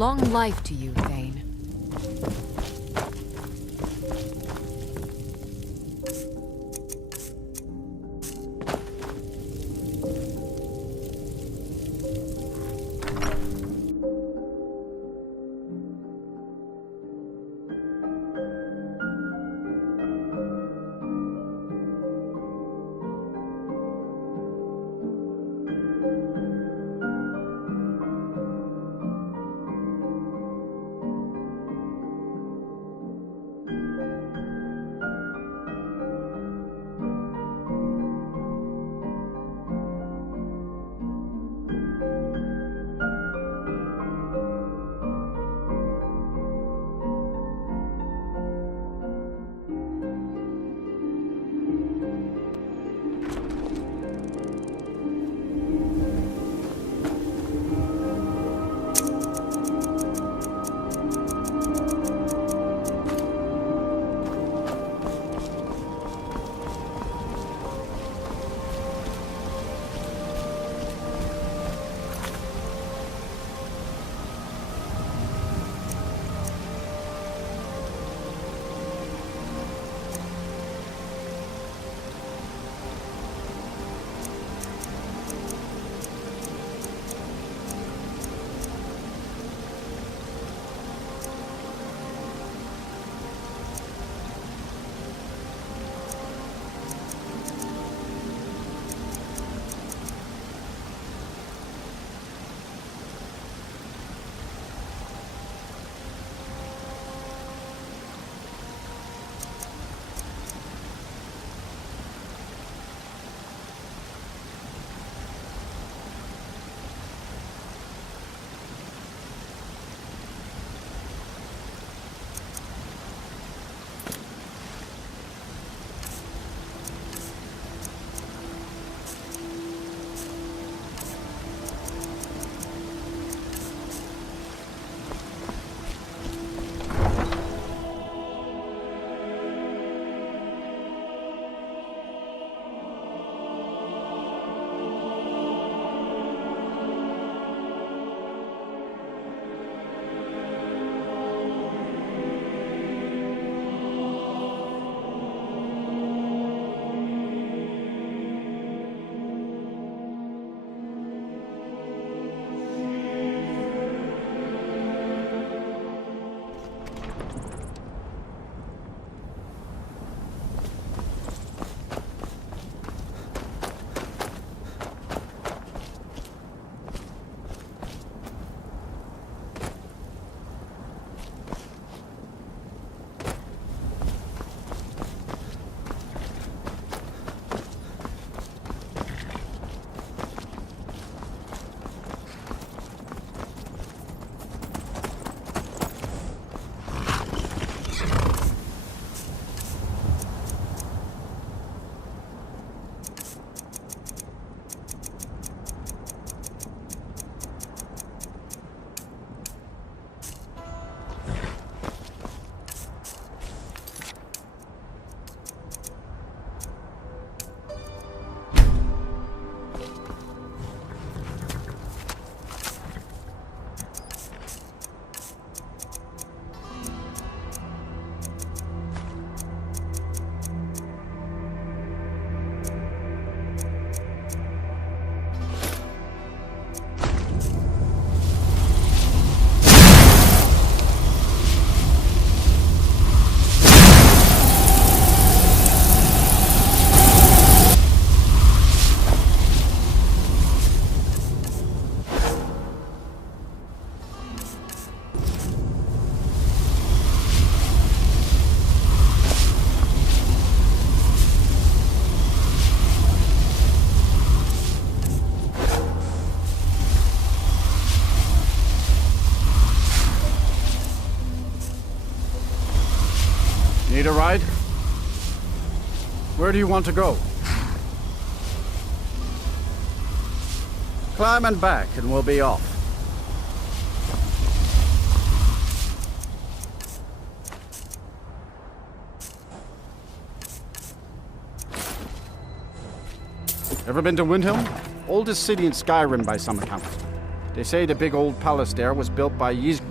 Long life to you, Thane. Need a ride? Where do you want to go? Climb and back and we'll be off. Ever been to Windhelm? Oldest city in Skyrim by some accounts. They say the big old palace there was built by Ys.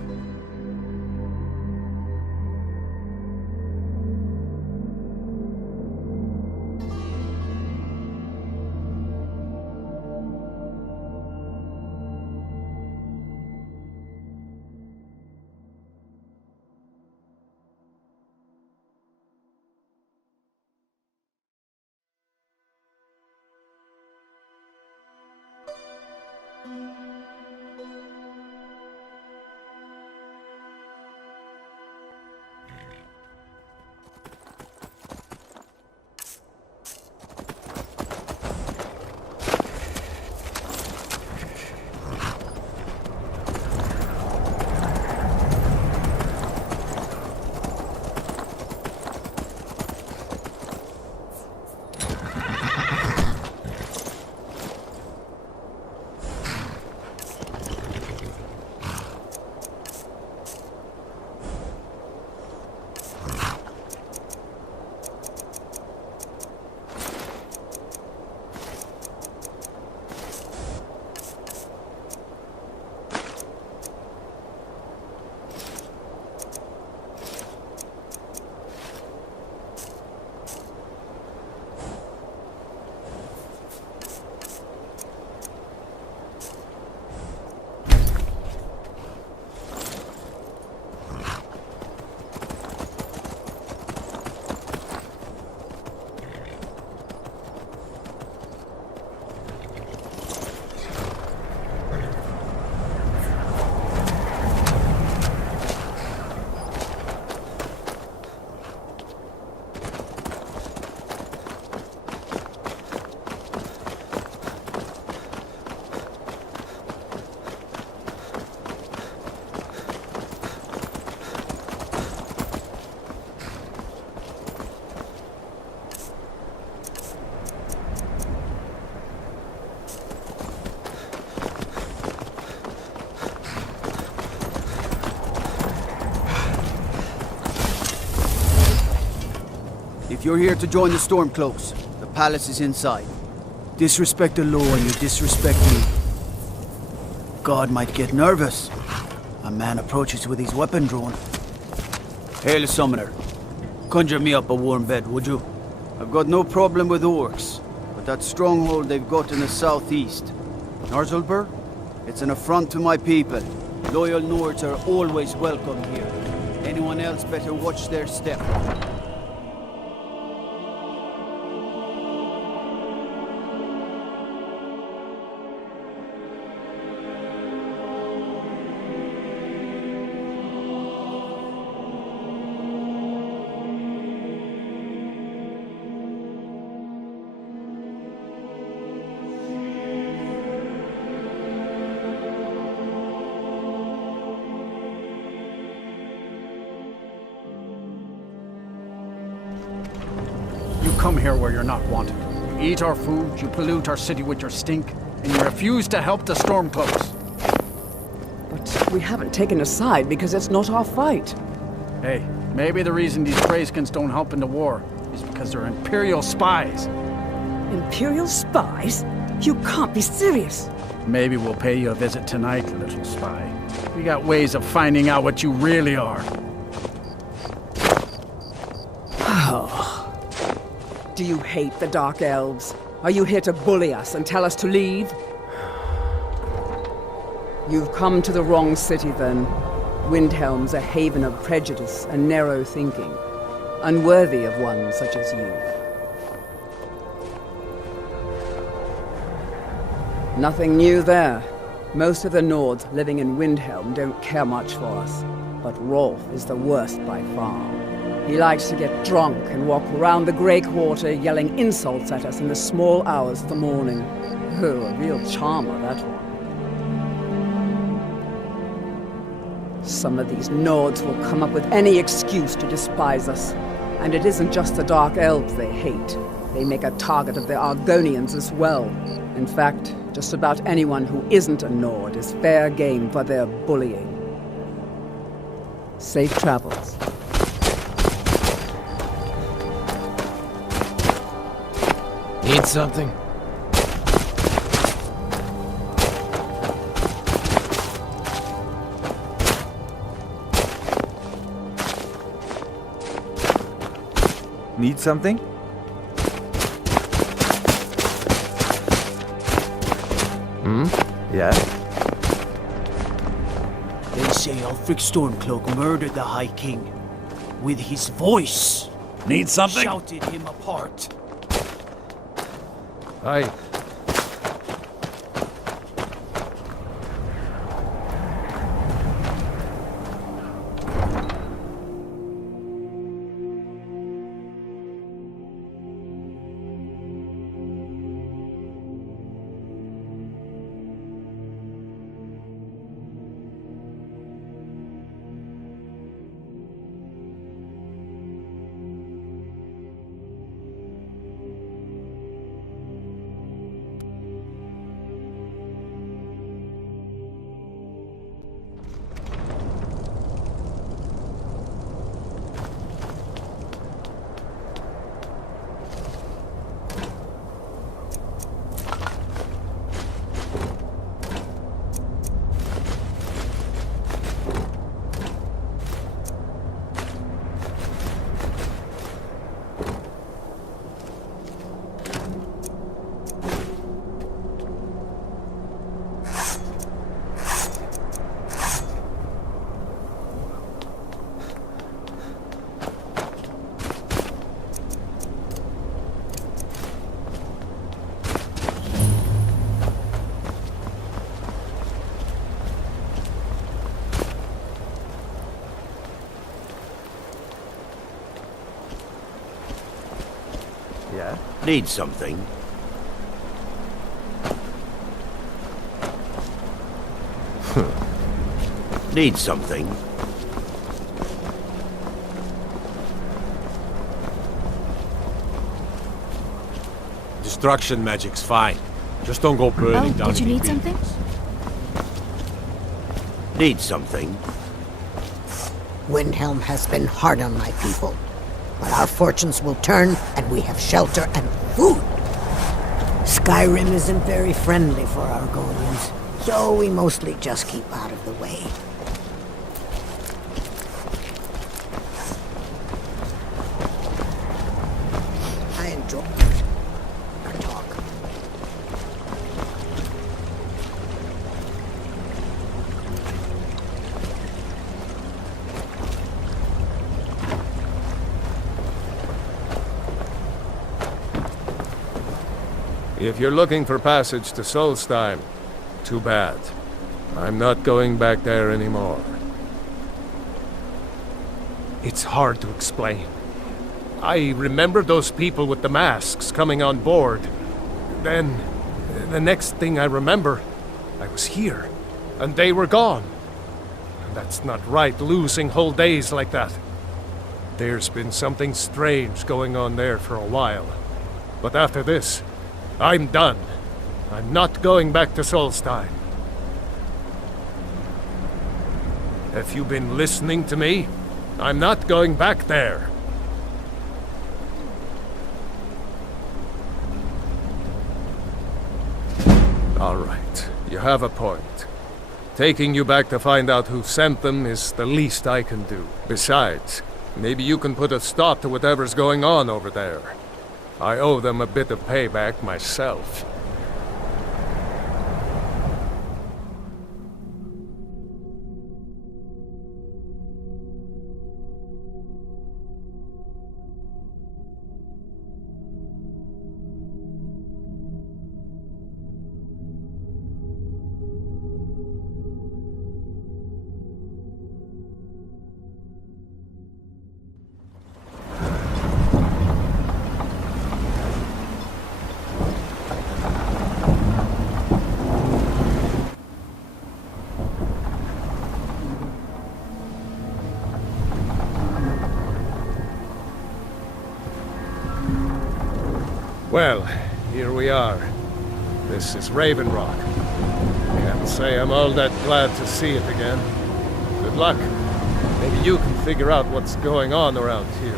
If you're here to join the Stormcloaks, the palace is inside. Disrespect the law and you disrespect me. God might get nervous. A man approaches with his weapon drawn. Hail, Summoner. Conjure me up a warm bed, would you? I've got no problem with orcs, but that stronghold they've got in the southeast. Narzulbur? It's an affront to my people. Loyal Nords are always welcome here. Anyone else better watch their step. Come here where you're not wanted. You eat our food, you pollute our city with your stink, and you refuse to help the Stormcloaks. But we haven't taken a side because it's not our fight. Hey, maybe the reason these Greyskins don't help in the war is because they're Imperial spies. Imperial spies? You can't be serious. Maybe we'll pay you a visit tonight, little spy. We got ways of finding out what you really are. Do you hate the Dark Elves? Are you here to bully us and tell us to leave? You've come to the wrong city, then. Windhelm's a haven of prejudice and narrow thinking, unworthy of one such as you. Nothing new there. Most of the Nords living in Windhelm don't care much for us, but Rolf is the worst by far. He likes to get drunk and walk around the Grey Quarter yelling insults at us in the small hours of the morning. Oh, a real charmer, that one. Some of these Nords will come up with any excuse to despise us. And it isn't just the Dark Elves they hate. They make a target of the Argonians as well. In fact, just about anyone who isn't a Nord is fair game for their bullying. Safe travels. Need something? Need something? Yeah? They say Ulfric Stormcloak murdered the High King. With his voice. Need something? Shouted him apart. Aye. Yeah? Need something? Need something? Destruction magic's fine. Just don't go burning down. Did you any need something? buildings. Need something? Windhelm has been hard on my people. But our fortunes will turn, and we have shelter and food. Skyrim isn't very friendly for Argonians, so we mostly just keep out of the way. I enjoy our talk. If you're looking for passage to Solstheim, too bad. I'm not going back there anymore. It's hard to explain. I remember those people with the masks coming on board. Then, the next thing I remember, I was here, and they were gone. That's not right, losing whole days like that. There's been something strange going on there for a while. But after this, I'm done. I'm not going back to Solstheim. Have you been listening to me? I'm not going back there. All right, you have a point. Taking you back to find out who sent them is the least I can do. Besides, maybe you can put a stop to whatever's going on over there. I owe them a bit of payback myself. Well, here we are. This is Raven Rock. Can't say I'm all that glad to see it again. Good luck. Maybe you can figure out what's going on around here.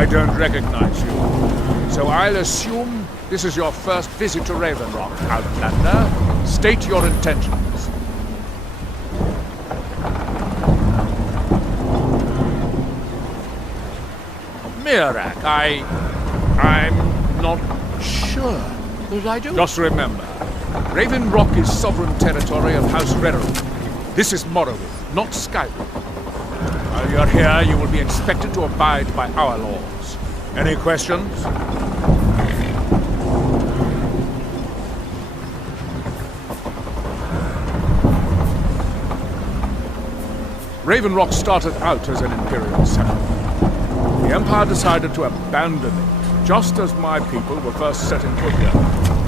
I don't recognize you. So I'll assume this is your first visit to Ravenrock, Outlander. State your intentions. Miraak, I'm not sure that I do. Just remember, Ravenrock is sovereign territory of House Rederer. This is Morrowind, not Skyrim. While you're here, you will be expected to abide by our laws. Any questions? Ravenrock started out as an Imperial settlement. The Empire decided to abandon it, just as my people were first setting foot here.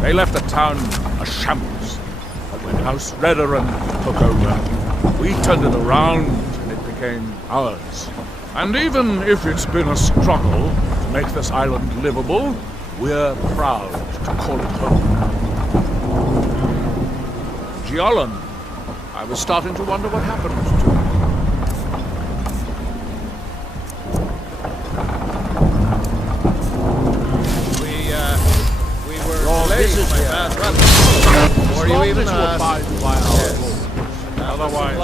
They left the town a shambles. But when House Rederer took over, we turned it around and it became ours. And even if it's been a struggle to make this island livable, we're proud to call it home. Giallan, I was starting to wonder what happened to him. Or you even abide by our rules. Otherwise,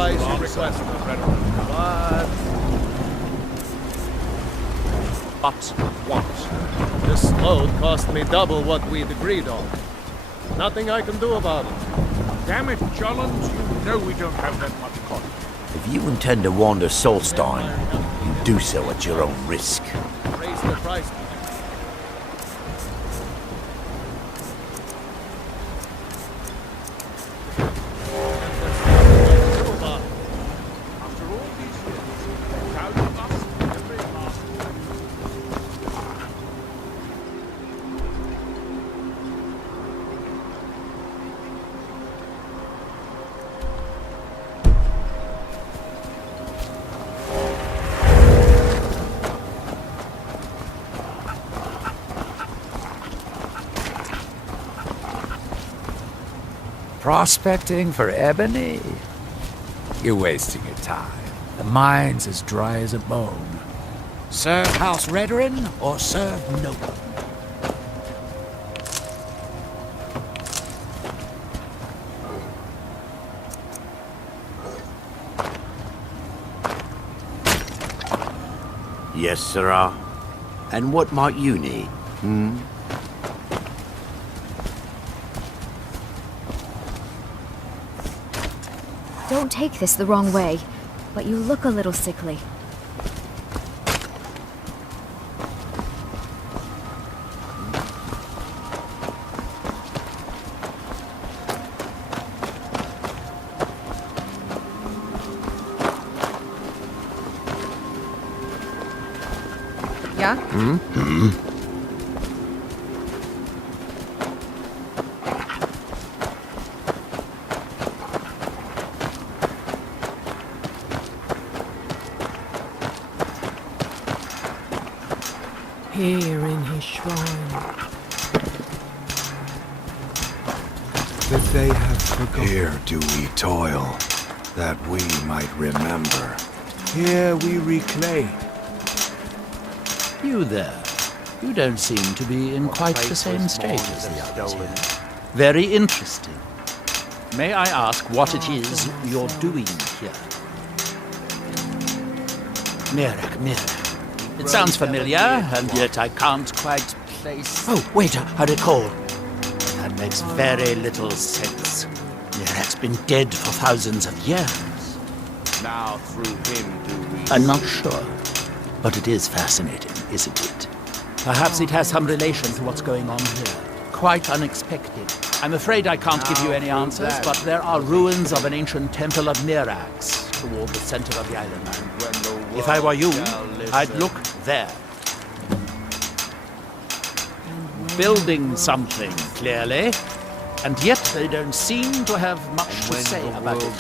But what? This load cost me double what we'd agreed on. Nothing I can do about it. Damn it, Jollens, you know we don't have that much coin. If you intend to wander Solstheim, you do so at your own risk. Raise the price. Prospecting for ebony? You're wasting your time. The mine's as dry as a bone. Serve House Rederer or serve no one. Yes, sirrah. And what might you need? Don't take this the wrong way, but you look a little sickly. Yeah? Here in his shrine, that they have forgotten. Here do we toil, that we might remember. Here we reclaim. You there. You don't seem to be in quite the same state as the others here. Very interesting. May I ask what it is you're doing here? Miraak. It sounds familiar, and yet I can't quite place... Oh, wait, I recall. That makes very little sense. Miraak's been dead for thousands of years. Now through him do we... I'm not sure, but it is fascinating, isn't it? Perhaps it has some relation to what's going on here. Quite unexpected. I'm afraid I can't give you any answers, but there are ruins of an ancient temple of Miraak's toward the center of the island. If I were you, I'd look there. Building something, clearly. And yet they don't seem to have much to say about it.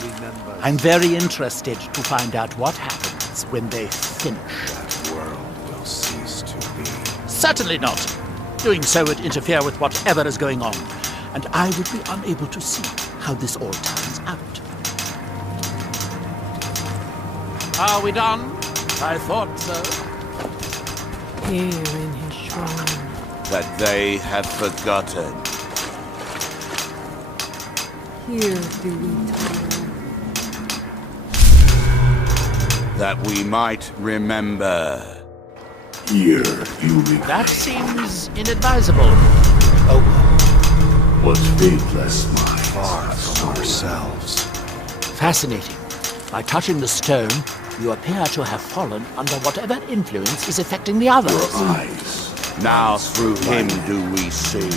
I'm very interested to find out what happens when they finish. That world will cease to be. Certainly not. Doing so would interfere with whatever is going on. And I would be unable to see how this all turns out. Are we done? I thought so. Here in his shrine. That they have forgotten. Here do we toil. That we might remember. Here you That seems inadvisable. Oh, was faithless, my far from ourselves. fascinating. By touching the stone, you appear to have fallen under whatever influence is affecting the others. Your eyes. Now through him do we see.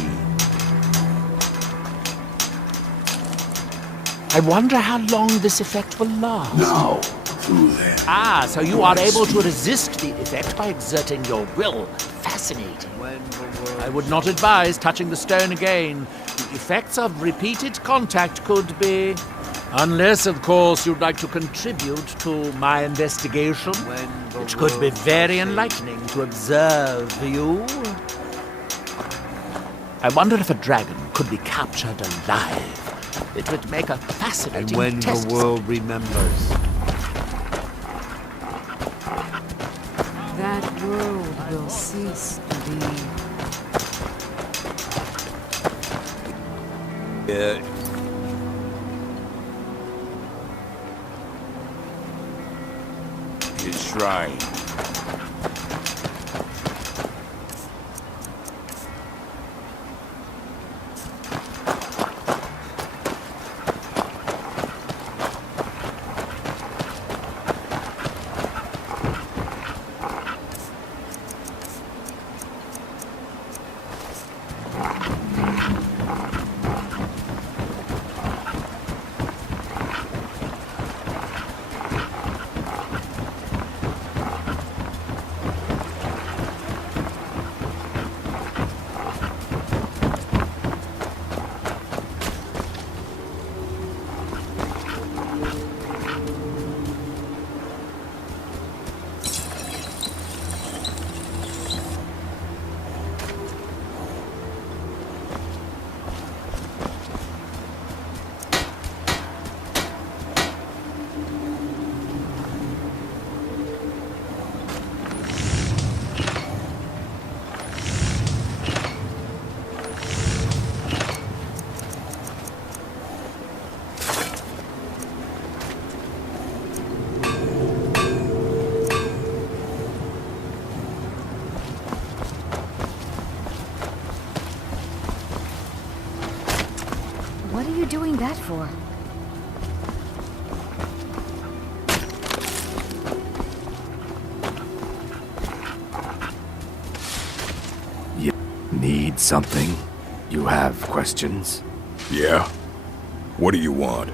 I wonder how long this effect will last. Now, through them. Ah, so you are able to resist the effect by exerting your will. Fascinating. I would not advise touching the stone again. The effects of repeated contact could be... Unless, of course, you'd like to contribute to my investigation, which could be very enlightening to observe you. I wonder if a dragon could be captured alive. It would make a fascinating And when test. the world remembers. That world will cease to be. His shrine. What are you doing that for? You need something? You have questions? Yeah? What do you want?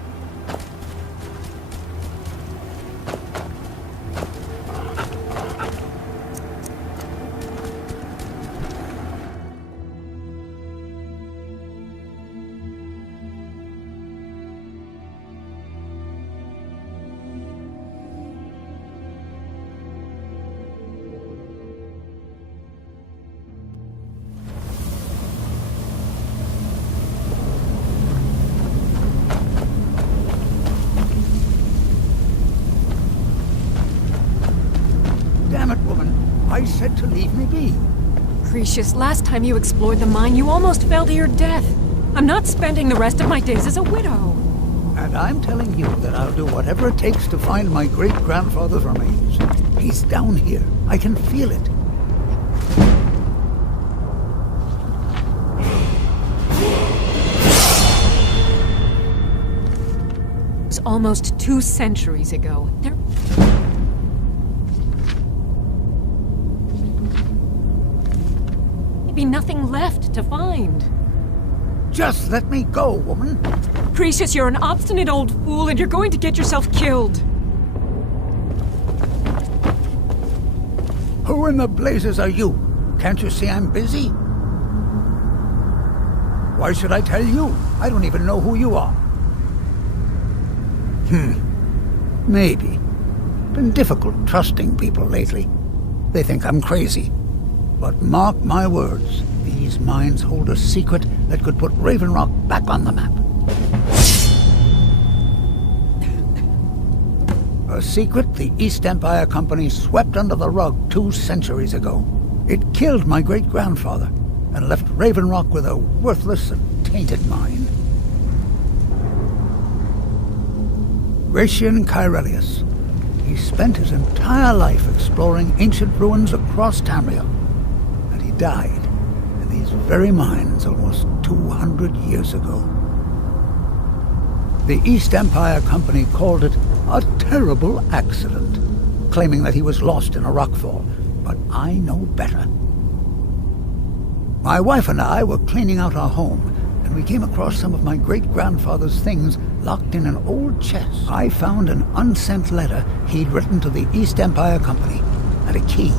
Damn it, woman. I said to leave me be. Precious, last time you explored the mine, you almost fell to your death. I'm not spending the rest of my days as a widow. And I'm telling you that I'll do whatever it takes to find my great-grandfather's remains. He's down here. I can feel it. It was almost 2 centuries ago. There'd be nothing left to find. Just let me go, woman. Precious, you're an obstinate old fool and you're going to get yourself killed. Who in the blazes are you? Can't you see I'm busy? Why should I tell you? I don't even know who you are. Maybe. Been difficult trusting people lately. They think I'm crazy. But mark my words, these mines hold a secret that could put Raven Rock back on the map. A secret the East Empire Company swept under the rug 2 centuries ago. It killed my great-grandfather and left Raven Rock with a worthless and tainted mine. Gratian Kyrelius. He spent his entire life exploring ancient ruins across Tamriel, and he died in these very mines almost 200 years ago. The East Empire Company called it a terrible accident, claiming that he was lost in a rockfall, but I know better. My wife and I were cleaning out our home, and we came across some of my great-grandfather's things locked in an old chest. I found an unsent letter he'd written to the East Empire Company, and a key.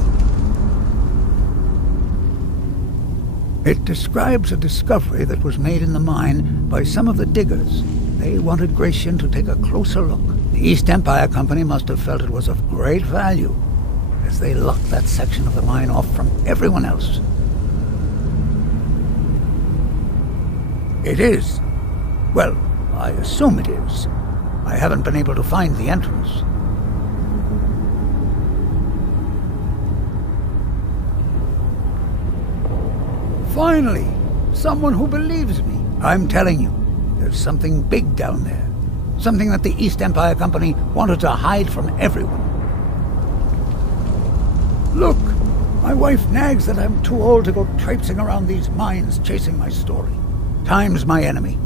It describes a discovery that was made in the mine by some of the diggers. They wanted Gratian to take a closer look. The East Empire Company must have felt it was of great value, as they locked that section of the mine off from everyone else. It is. Well, I assume it is. I haven't been able to find the entrance. Finally, someone who believes me. I'm telling you, there's something big down there. Something that the East Empire Company wanted to hide from everyone. Look, my wife nags that I'm too old to go traipsing around these mines chasing my story. Time's my enemy.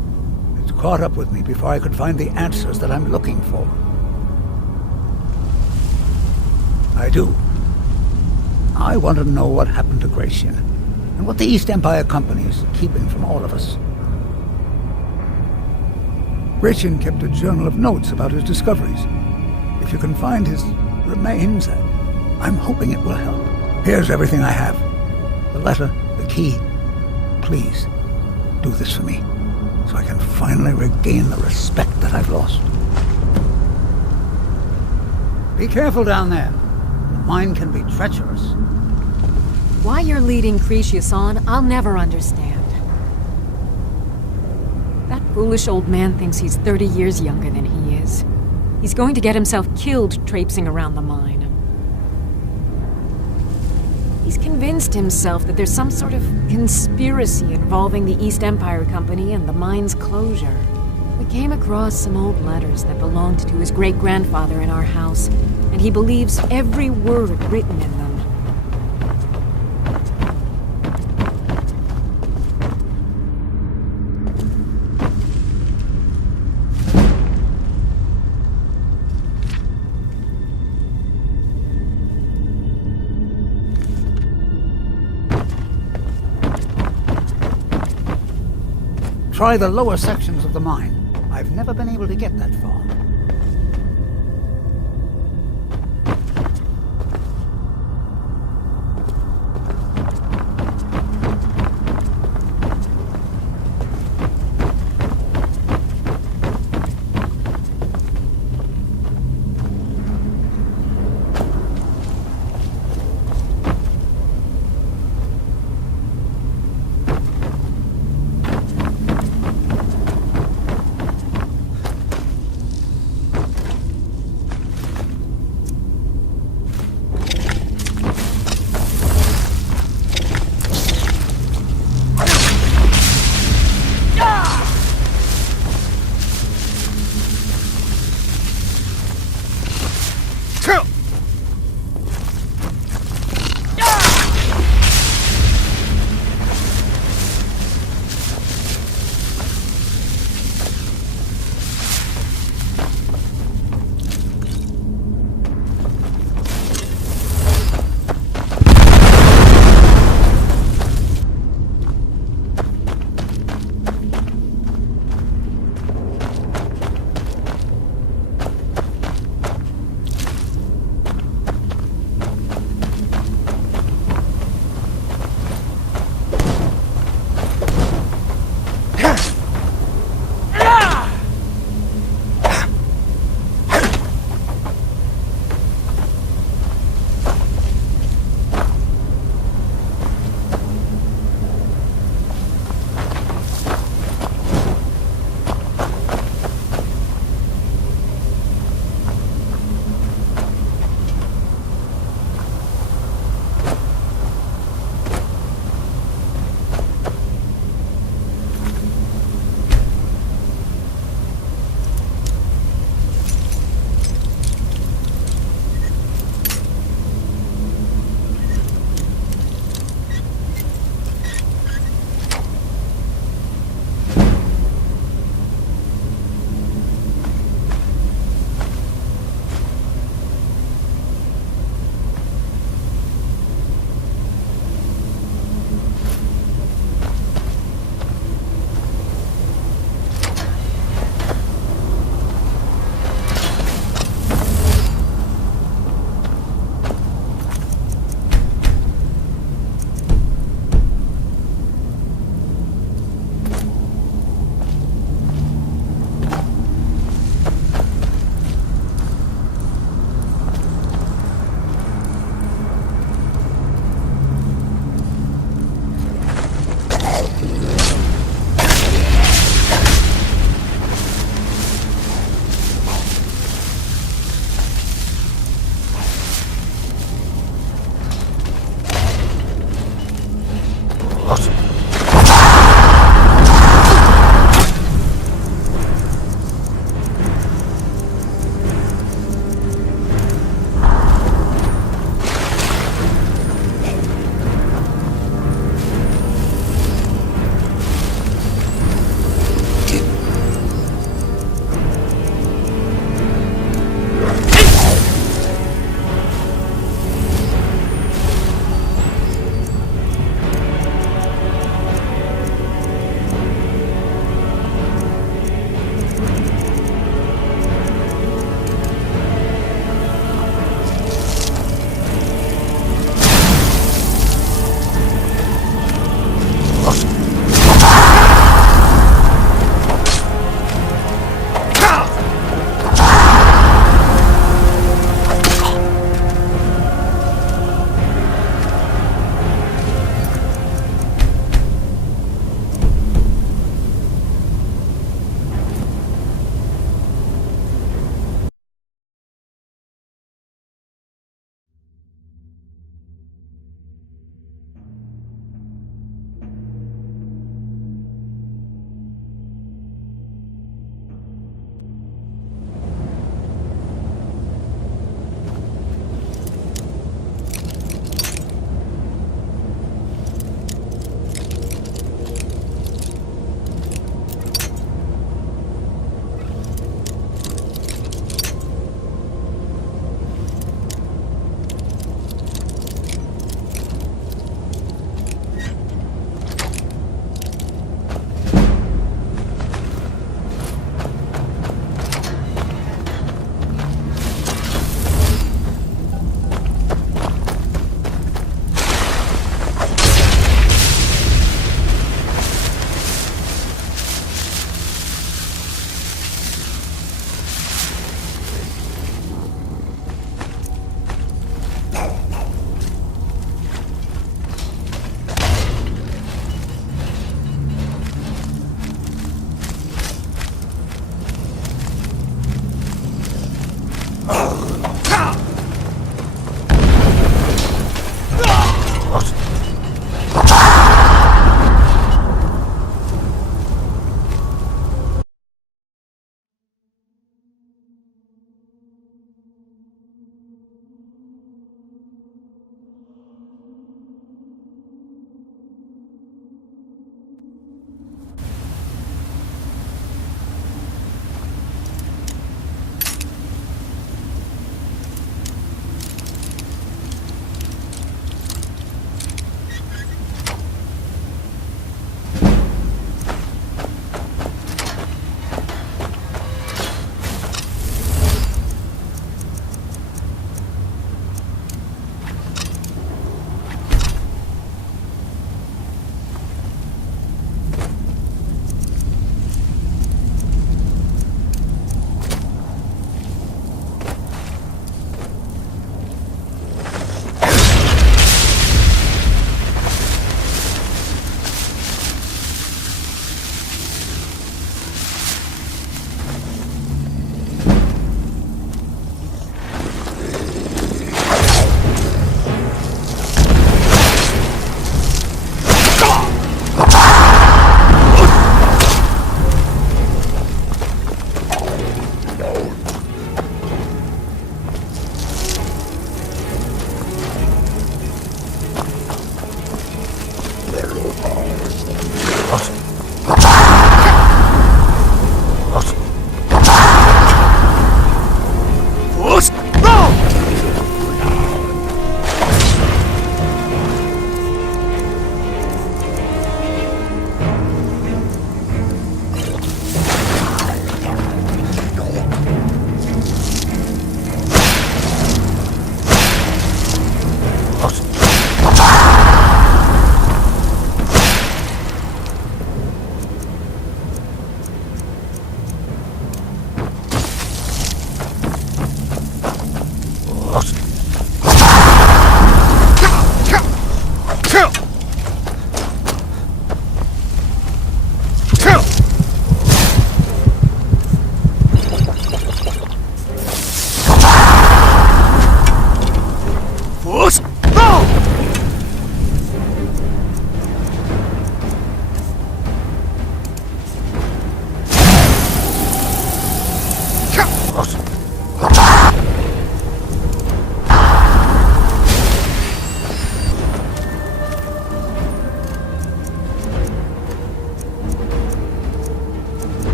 It's caught up with me before I could find the answers that I'm looking for. I do. I want to know what happened to Gratian, and what the East Empire Company is keeping from all of us. Gratian kept a journal of notes about his discoveries. If you can find his remains, I'm hoping it will help. Here's everything I have. The letter, the key. Please, do this for me, so I can finally regain the respect that I've lost. Be careful down there. The mine can be treacherous. Why you're leading Cretius on, I'll never understand. That foolish old man thinks he's 30 years younger than he is. He's going to get himself killed traipsing around the mine. He's convinced himself that there's some sort of conspiracy involving the East Empire Company and the mine's closure. We came across some old letters that belonged to his great-grandfather in our house, and he believes every word written in them. Try the lower sections of the mine. I've never been able to get that far.